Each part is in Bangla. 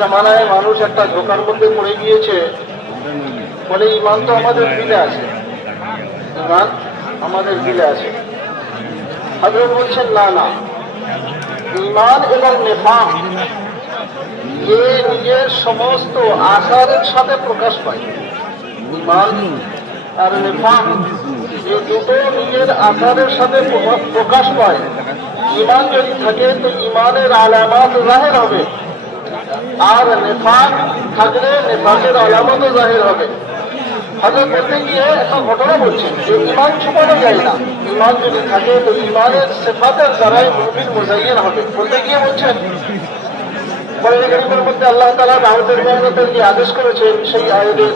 জামানায় মানুষ একটা ধোকার মধ্যে পড়ে গিয়েছে, বলে ইমান তো আমাদের দিলে আছে, ইমান আমাদের দিলে আছে। হযরত বলছেন না না, ইমান এবং নেফাক যে নিজের সমস্ত আসারের সাথে প্রকাশ পায়, ইমান আর নেফাক যে দুটো নিজের আসারের সাথে প্রকাশ পায়। ইমান যদি থাকে তো ইমানের আলামত জাহির হবে, আর নেফাক থাকলে নেফাকের আলামতও জাহির হবে। হযরত বলতে গিয়ে একটা ঘটনা বলছেন যে ইমান ছুপানো যায় না, ইমান যদি থাকে তো ইমানের সিফাতের দ্বারাই মুমিন মুজায়্যিন হবে। বলতে গিয়ে বলছেন কোরআন কারীমের মধ্যে আল্লাহ তাআলা দাওয়াতের মেহনতের যে আদেশ করেছেন, সেই আয়াতে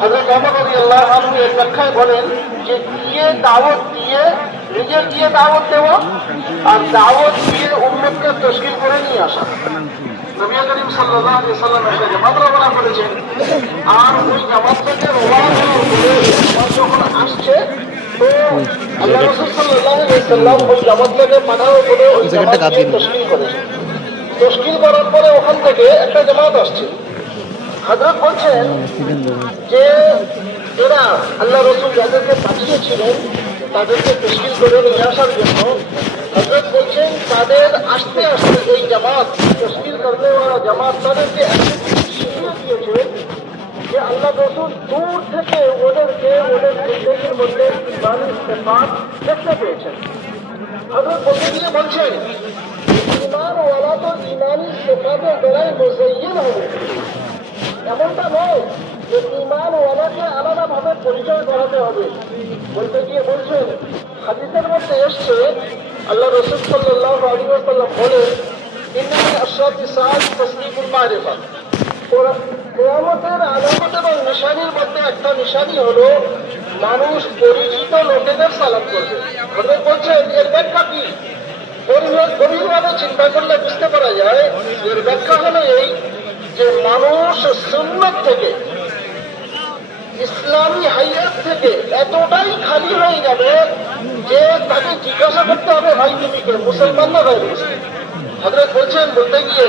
হযরত ওমর রাদিয়াল্লাহু আনহু এর ব্যাখ্যায় বলেন যে দিয়ে দাওয়াত দিয়ে নিজের দিয়ে দাওয়াত দেওয়া আর দাওয়াত দিয়ে উম্মতকে তশকিল করে নিয়ে আসা। নবী করিম সাল্লাল্লাহু আলাইহি ওয়াসাল্লাম একটা জামাত রওনা করেছেন, আর ওই জামাত থেকে রওনা যখন আসছে তো আল্লাহ রাসূল সাল্লাল্লাহু আলাইহি ওয়াসাল্লাম ওই জামাতটাকে পাঠাও করে ওই জামাতকে তশকিল করেছেন। তশকিল করার পরে ওখান থেকে একটা জামাত আসছে। হযরত বলছেন যে এরা আল্লাহ রাসূল যাদেরকে পাঠিয়েছিলেন তাদেরকে তশকিল করে নিয়ে আসার জন্য, হযরত বলছেন তাদের আস্তে আস্তে এই জামাত তশকিল করতে ওরা জামাত তাদেরকে শিখিয়ে দিয়েছে যে আল্লাহ রাসূল দূর থেকে ওদেরকে ওদের জিন্দেগির মধ্যে ইমানের সিফাত দেখতে পেয়েছেন। হযরত বলতে গিয়ে বলছেন ইমানওয়ালা তো ইমানি সিফাতের দ্বারাই মুজায়্যিন হবে, এমনটা নয় যে ইমানওয়ালাকে আলাদাভাবে পরিচয় করাতে হবে। বলতে গিয়ে বলছেন হাদিসের মধ্যে এসছে আল্লাহ রাসূল সাল্লাল্লাহু আলাইহি ওয়াসাল্লাম বলেন ইন্না মিন আশরাতি সাআত তাসদিকুল মারিফা, কিয়ামতের আলামত এবং নিশানির মধ্যে একটা নিশানি হলো মানুষ পরিচিত লোকেদের সালাম করবে। হযরত বলছেন এর ব্যাখ্যা কি? গভীরভাবে চিন্তা করলে বুঝতে পারা যায় এর ব্যাখ্যা হলো এই যে মানুষ সুন্নাত থেকে ইসলামী হাইয়াত থেকে এতটাই খালি হয়ে যাবে যে তাকে জিজ্ঞাসা করতে হবে ভাই তুমি কে, মুসলমান না ভাই মুসলিম? হযরত বলছেন বলতে গিয়ে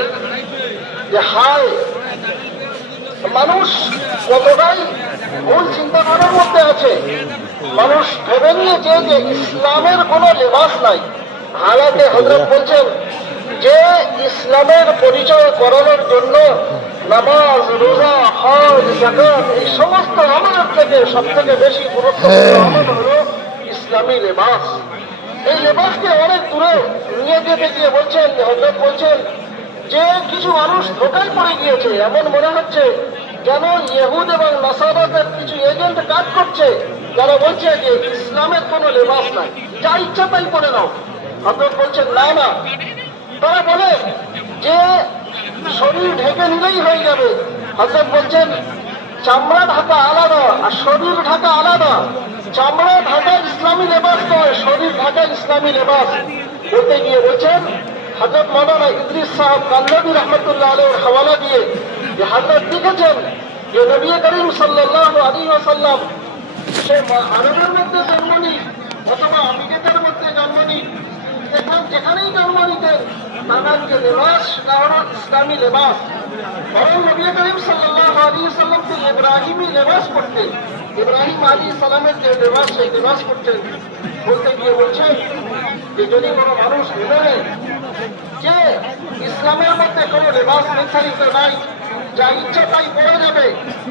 যে হায় মানুষ কতটাই ভুল চিন্তাধারার মধ্যে আছে। মানুষ ভেবে নিয়েছে যে ইসলামের কোনো লেবাস নাই, হালাতে হযরত বলছেন যে ইসলামের পরিচয় করানোর জন্য নামাজ, রোজা, হজ, যাকাত এই সমস্ত আমলের থেকে সব থেকে বেশি গুরুত্বপূর্ণ আমল হলো ইসলামী লেবাস। এই লেবাসকে অনেক দূরে নিয়ে যেতে গিয়ে বলছেন হযরত বলছেন যে কিছু মানুষ ধোঁকায় পড়ে গিয়েছে, এমন মনে হচ্ছে যেন ইহুদ এবং নাসারাদের কিছু এজেন্ট কাজ করছে যারা বলছে যে ইসলামের কোনো লেবাস নাই, যা ইচ্ছা তাই পড়ে নাও। হযরত বলছেন না না, তারা বলে যে শরীর ঢেকে নিলেই হয়ে যাবে। হযরত বলছেন চামড়া ঢাকা আলাদা আর শরীর ঢাকা আলাদা। চামড়া ঢাকা ইসলামী লেবাস নয়, শরীর ঢাকা ইসলামী লেবাস। বলতে গিয়ে বলছেন হযরত মাওলানা ইদ্রিস সাহেব কান্দাবী রহমতুল্লাহ আলাইহির হাওয়ালা দিয়ে যে হযরত লিখেছেন যে নবী করিম সাল্লাল্লাহু আলাইহি ওয়াসাল্লাম সে আরবের মধ্যে জন্ম নিন অথবা আমিরাতের মধ্যে জন্ম নিন, এখন যেখানেই জন্ম নিতেন তাদের যে লেবাস তা হলো ইসলামী লেবাস। বরং নবী করিম সাল্লাল্লাহু আলাইহি ওয়াসাল্লাম তো ইব্রাহিমী লেবাস পরতেন, ইব্রাহিম আলাইহিস সালামের যে লেবাস সেই লেবাস পরতেন। বলতে গিয়ে বলছেন যে যদি কোনো মানুষ ভেবে নেয় যে ইসলামের মধ্যে কোনো লেবাস নির্ধারিত নাই, যা ইচ্ছা তাই পড়া যাবে,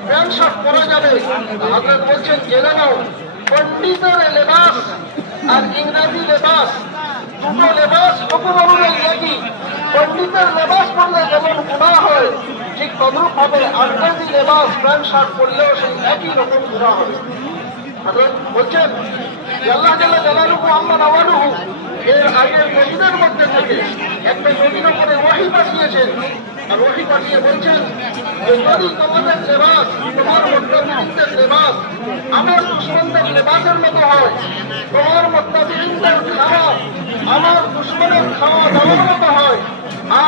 প্যান্ট শার্ট পরা যাবে, হযরত বলছেন জেনে নাও পণ্ডিতের লেবাস আর ইংরেজি লেবাস দুটো লেবাস হুকুম অনুযায়ী একই। পণ্ডিতের লেবাস পড়লে যেমন গুনাহ হয় ঠিক তদ্রুপ ভাবে ইংরেজি লেবাস প্যান্ট শার্ট পরলেও সেই একই রকম গুনাহ হবে। হযরত বলছেন আল্লাহ জাল্লা জালালুহু আম্মা নাওয়ালুহু এর আগের নবীদের মধ্যে থেকে একটা নবীর উপরে ওহী পাঠিয়েছেন, আর ওহী পাঠিয়ে বলছেন যে যদি তোমাদের লেবাস তোমার মুত্তাকিনদের লেবাস আমার দুশমনদের লেবাসের মতো হয়, তোমার মুত্তাকিনদের খাওয়া আমার দুশমনের খাওয়া দাওয়ার মতো হয়,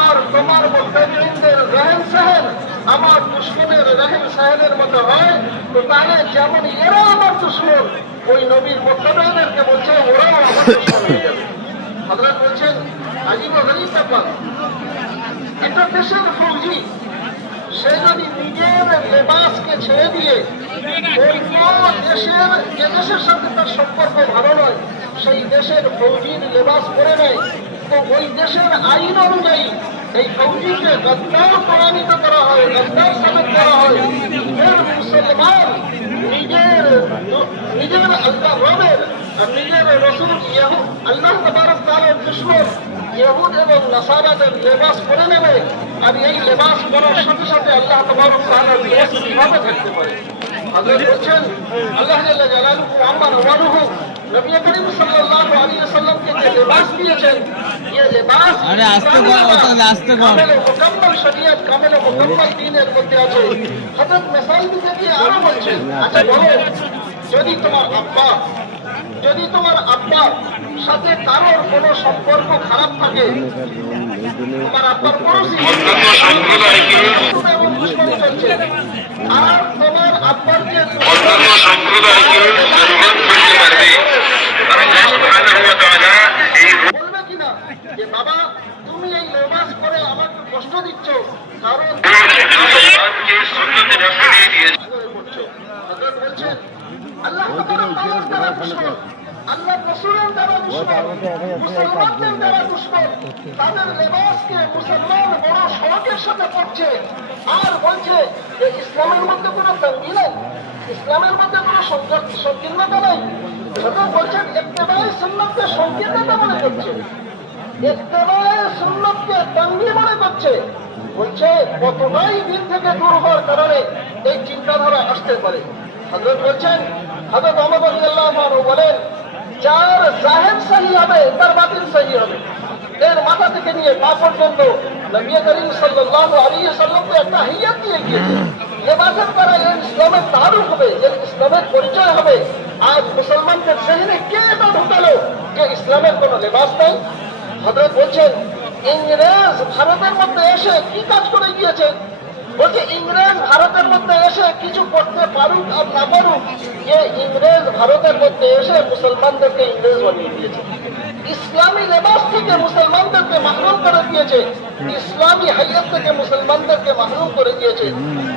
আর তোমার মুত্তাকিনদের রহন সাহেন আমার দুশমনের রহন সাহেনের মতো হয়, তো তাহলে যেমন এরা আমার দুশমন ওই নবীর মুত্তাকিনদেরকে বলছে ওরাও আমার দুশমন হয়ে যাবে। হযরত বলছেন আজিব গরীব ব্যাপার, একটা দেশের ফৌজি সে যদি নিজের লেবাসকে ছেড়ে দিয়ে অন্য দেশের যে দেশের সাথে তার সম্পর্ক ভালো নয় সেই দেশের ফৌজির লেবাস পরে নেয়, তো ওই দেশের আইন অনুযায়ী এই ফৌজিকে গদ্দার প্রমাণিত করা হয়, গদ্দার সাবেত করা হয়। মুসলমান নিজের আল্লাহ রবের আর নিজের রসুল আল্লাহ তাবারক তাআলার দুশমন ইহুদ এবং নাসারাদের লেবাস পরে নেবে, আর এই লেবাস পরার সাথে সাথে আল্লাহ তাবারক তাআলার দোস্ত কিভাবে থাকতে পারে? হযরত বলছেন আল্লাহ জাল্লা জালালুহু আম্মা নওয়ালুহু নবী করিম সাল্লাল্লাহু আলাইহি ওয়াসাল্লামকে যে লেবাস দিয়েছেন, এই লেবাস মুকাম্মাল শরীয়ত, কামেল ও মুকাম্মাল দ্বীনের মধ্যে আছে। হযরত মিসাল দিতে গিয়ে আরো বলছেন, আচ্ছা বলো, যদি তোমার আব্বার সাথে কারোর কোনো সম্পর্ক খারাপ থাকে, তোমার আব্বার পড়োশি আর তোমার আব্বার যে বলবে কিনা যে বাবা তুমি এই লেবাস করে আমাকে কষ্ট দিচ্ছ, কারণ বলছেন আল্লাহ দ্বারা দুশমন, আল্লাহ রাসূলের দ্বারা দুশমন, মুসলমানদের দ্বারা দুশমন, তাদের লেবাসকে মুসলমান বড় শরকের সাথে পড়ছে আর বলছে যে ইসলামের মধ্যে কোনো তঙ্গি নেই, ইসলামের মধ্যে কোনো সংকীর্ণতা নেই। সেটা বলছেন ইত্তেবায়ে সুন্নাতকে সংকীর্ণতা মনে করছে, ইত্তেবায়ে সুন্নাতকে তঙ্গি মনে করছে। বলছে কতটাই দিন থেকে দূর হওয়ার কারণে এই চিন্তাধারা আসতে পারে। হযরত বলছেন, হযরত ওমর রাদিয়াল্লাহু আনহু বলেন, যার জাহির সহি হবে তার বাতিন সহি হবে। এর মাথা থেকে নিয়ে পা পর্যন্ত নবী করিম সাল্লাল্লাহু আলাইহি ওয়াসাল্লামকে একটা হিয়াত দিয়ে গিয়েছে। লেবাসের দ্বারা এর ইসলামের তারুফ হবে, এর ইসলামের পরিচয় হবে। আজ মুসলমানদের জেহনে কে এটা ঢুকালো যে ইসলামের কোনো লেবাস নেই? হযরত বলছেন ইংরেজ ভারতের মধ্যে এসে কি কাজ করে গিয়েছে? বলছে ইংরেজ ভারতের মধ্যে এসে কিছু করতে পারুক আর না পারুক, যে ইংরেজ ভারতের মধ্যে এসে মুসলমানদেরকে ইংরেজ বানিয়ে দিয়েছে, ইসলামী লেবাস থেকে মুসলমানদেরকে মাহরুম করে দিয়েছে, ইসলামী হাইয়াত থেকে মুসলমানদেরকে মাহরুম করে দিয়েছে।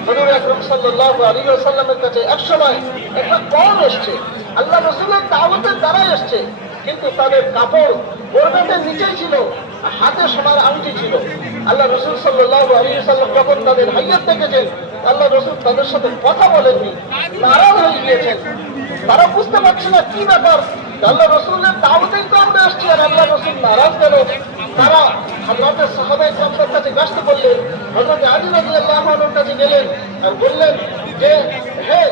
হুজুর আকরাম সাল্লাল্লাহু আলাইহি ওয়াসাল্লামের কাছে একসময় একটা কওম এসছে, আল্লাহ রাসূলের দাওয়াতের দ্বারা এসছে, কিন্তু তাদের কাপড় গোরবেটের নিচেই ছিল, হাতে সোনার আংটি ছিল। আল্লাহ রাসূল সাল্লাল্লাহু আলাইহি ওয়াসাল্লাম যখন তাদের হাইয়াত দেখেছেন, আল্লাহ রাসূল তাদের সাথে কথা বলেননি, নারাজ হয়ে গিয়েছেন। তারা বুঝতে পারছে না কি ব্যাপার, আল্লাহ রাসূলের দাওয়াতেই তো আমরা এসেছি আর আল্লাহ রাসূল নারাজ কেন? তারা হযরত সাহাবায়ে কেরামের কাছে ব্যস্ত করলেন, হযরত আলী রাদিয়াল্লাহু আনহুর কাছে গেলেন আর বললেন যে হে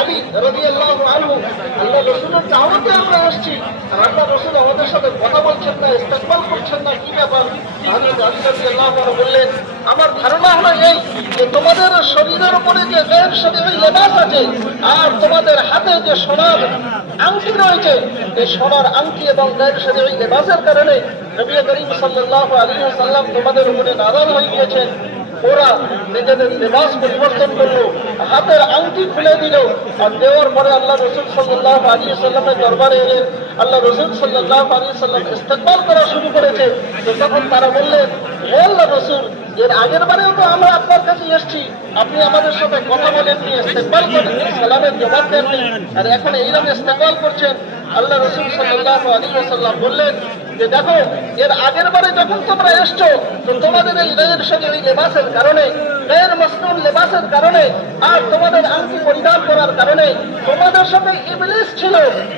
আলী রাদিয়াল্লাহু আনহু, আল্লাহ রাসূলের দাওয়াতে আমরা এসেছি আর আল্লাহ রাসূল আমাদের সাথে কথা বলছেন না, ইস্তেকবাল করছেন না, কি ব্যাপার? হযরত আলী রাদিয়াল্লাহু আনহু বললেন, আমার ধারণা হলো এই যে তোমাদের শরীরের উপরে যে গায়ের শরীরে লেবাস আছে আর তোমাদের হাতে যে সোনার আংটি রয়েছে, এই সোনার আংটি এবং গায়ের শরীরে লেবাসের কারণে নবী করিম সাল্লাল্লাহু আলাইহি ওয়াসাল্লাম তোমাদের উপরে নারাজ হয়ে গিয়েছেন। ওরা নিজেদের লেবাস পরিবর্তন করলো, হাতের আংটি খুলে দিল, আর দেওয়ার পরে আল্লাহ রাসূল সাল্লাল্লাহু আলাইহি ওয়াসাল্লামের দরবারে এলেন। আল্লাহ রাসূল সাল্লাল্লাহু আলাইহি ওয়াসাল্লাম ইস্তেকবাল করা শুরু করেছে। তো তখন তারা বললেন, হে আল্লাহ রাসূল, এর আগের বারেও তো আমরা আপনার কাছে এসেছি, আপনি আমাদের সাথে কথা বলেননি, ইস্তেকবাল করেননি, সালামের জবাব দেননি, আর এখন এইরকম ইস্তেকবাল করছেন। আল্লাহ রাসূল সাল্লাল্লাহু আলাইহি ওয়াসাল্লাম বললেন যে দেখো, এর আগের বারে যখন তোমরা এসছো তো তোমাদের এই গায়ের শরীরে লেবাসের কারণে, গায়ের মসনুন লেবাসের কারণে আর তোমাদের আংটি পরিধান করার কারণে তোমাদের সাথে ইবলিস ছিল,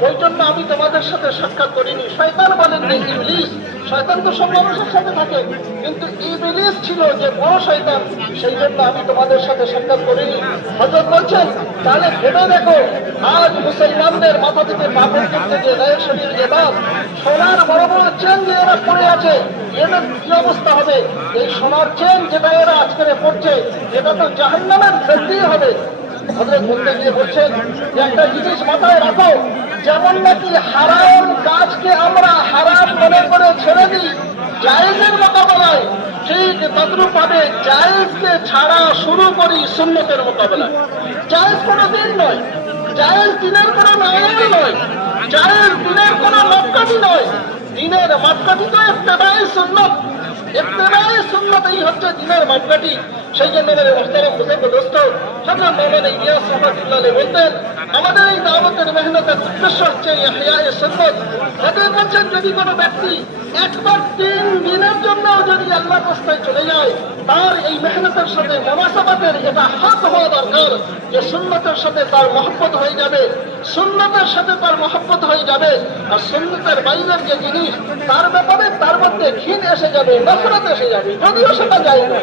ওই জন্য আমি তোমাদের সাথে সাক্ষাৎ করিনি। শয়তান বলেন যে ইবলিস, শয়তান তো সব মানুষের সাথে থাকে, কিন্তু ইবলিস ছিল যে বড় শয়তান, সেই জন্য আমি তোমাদের সাথে সাক্ষাৎ করিনি। হযরত বলছেন তাহলে ভেবে দেখো, আজ মুসলমানদের মাথা থেকে পা পর্যন্ত যে গায়ের শরীর লেবাস, সোনার বড় বড় চেন যে এরা পড়ে আছে, এদের কি অবস্থা হবে? এই সোনার চেন যেটা এরা আজকে পড়ছে, এটা তো জাহান্নামের ফেরতেই হবে। হযরত বলতে গিয়ে বলছেন যে একটা জিনিস মাথায় রাখো, যেমন নাকি হারাম কাজকে আমরা হারাম মনে করে ছেড়ে দিই জায়েজের মোকাবেলায়, ঠিক তদ্রূপ ভাবে জায়েজকে ছাড়া শুরু করি সুন্নতের মোকাবেলায়। জায়েজ কোনো দিন নয়, জায়েজ দিনের কোনো নামাজ নয়, জায়েজ দিনের কোনো মাপকাঠি নয়, দিনের মাপকাঠি তো ইত্তেবায়ে সুন্নাত। ইত্তেবায়ে সুন্নাতই হচ্ছে দ্বীনের মাপকাঠি। সেই জন্য মেরে মুহতারাম বুজুর্গ দোস্ত হযরত মাওলানা ইলিয়াস রাহমাতুল্লাহ আলাইহি বলতেন, আমাদের এই দাওয়াতের মেহনতের উদ্দেশ্য হচ্ছে ইহইয়ায়ে সুন্নাত। তাদের বলছেন যদি কোনো ব্যক্তি একবার 3 দিনের জন্য যদি আল্লাহর রাস্তায় চলে যায়, তার এই মেহনতের সাথে মুনাসাবাতের এটা হাত হওয়া দরকার যে সুন্নতের সাথে তার মহব্বত হয়ে যাবে, সুন্নতের সাথে তার মহব্বত হয়ে যাবে। আর সুন্নতের বাইরের যে জিনিস তার ব্যাপারে তার মধ্যে ঘৃণ এসে যাবে, নফরত এসে যাবে, যদিও সেটা যায় না।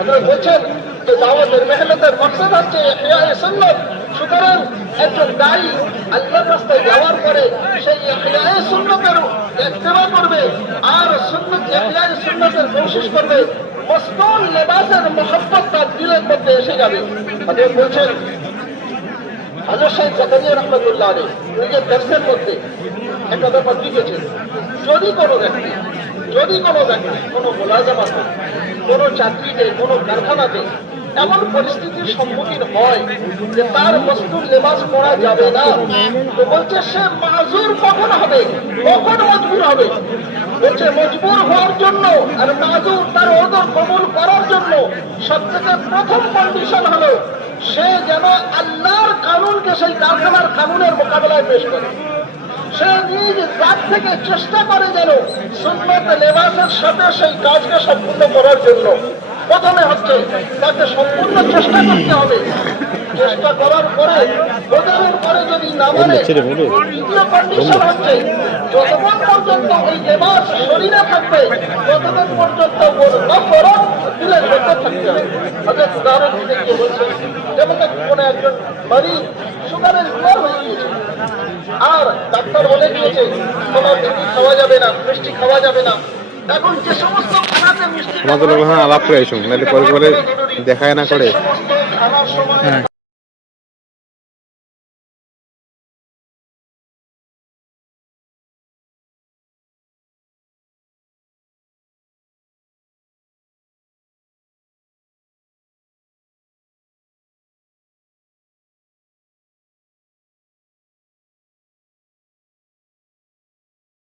আপনারা বলছেন যে দাওয়াতের মেহনতের মকসদ হচ্ছে ইহইয়ায়ে সুন্নাত। সুতরাং একজন দায়ী আল্লাহর রাস্তায় যাওয়ার পরে সেই ইহইয়ায়ে সুন্নাতের ইত্তেবা করবে আর সুন্নাত ইহইয়ায়ে সুন্নাতের কোশিশ করবে, মসনুন লেবাসের মহব্বত তার দিলের মধ্যে এসে যাবে। আপনারা বলছেন হযরত শাইখ জাকারিয়া রাহমাতুল্লাহ আলাইহি নিজের দর্শের মধ্যে একটা ব্যাপার লিখেছেন, যদি কোনো ব্যক্তি কোনো মুলাজামাতে, কোনো চাকরিতে, কোনো কারখানাতে এমন পরিস্থিতির সম্মুখীন হয় যে তার মসনুন লেবাস পরা যাবে না, তো বলছে সে মাজুর কখন হবে, কখন মজবুর হবে? বলছে মজবুর হওয়ার জন্য আর মাজুর তার ওযর কবুল করার জন্য সবথেকে প্রথম কন্ডিশন হলো সে যেন আল্লাহর কানুনকে সেই কারখানার কানুনের মোকাবেলায় পেশ করে। সে নিজ জাত থেকে চেষ্টা করে যেন সুন্নত লেবাসের সাথে সেই কাজকে সম্পূর্ণ করার জন্য প্রথমে হচ্ছে তাকে সম্পূর্ণ চেষ্টা করতে হবে। চেষ্টা করার পরে বোঝানোর পরে যদি না মানে, দ্বিতীয় কন্ডিশন হচ্ছে যতক্ষণ পর্যন্ত ওই লেবাস শরীরে থাকবে ততক্ষণ পর্যন্ত ওর নফরত দিলের মধ্যে থাকতে হবে। হযরত উদাহরণ দিতে গিয়ে বলছেন, যেমন কোনো একজন মারিদ সুগারের রোগ হয়ে গিয়েছে আর ডাক্তার বলে দিয়েছে তোমার চিনি খাওয়া যাবে না, মিষ্টি খাওয়া যাবে না। এখন যে সমস্ত খানাতে মিষ্টি আলাপ করে আলাপ করে দেখায় না করে সমস্ত খানার সময়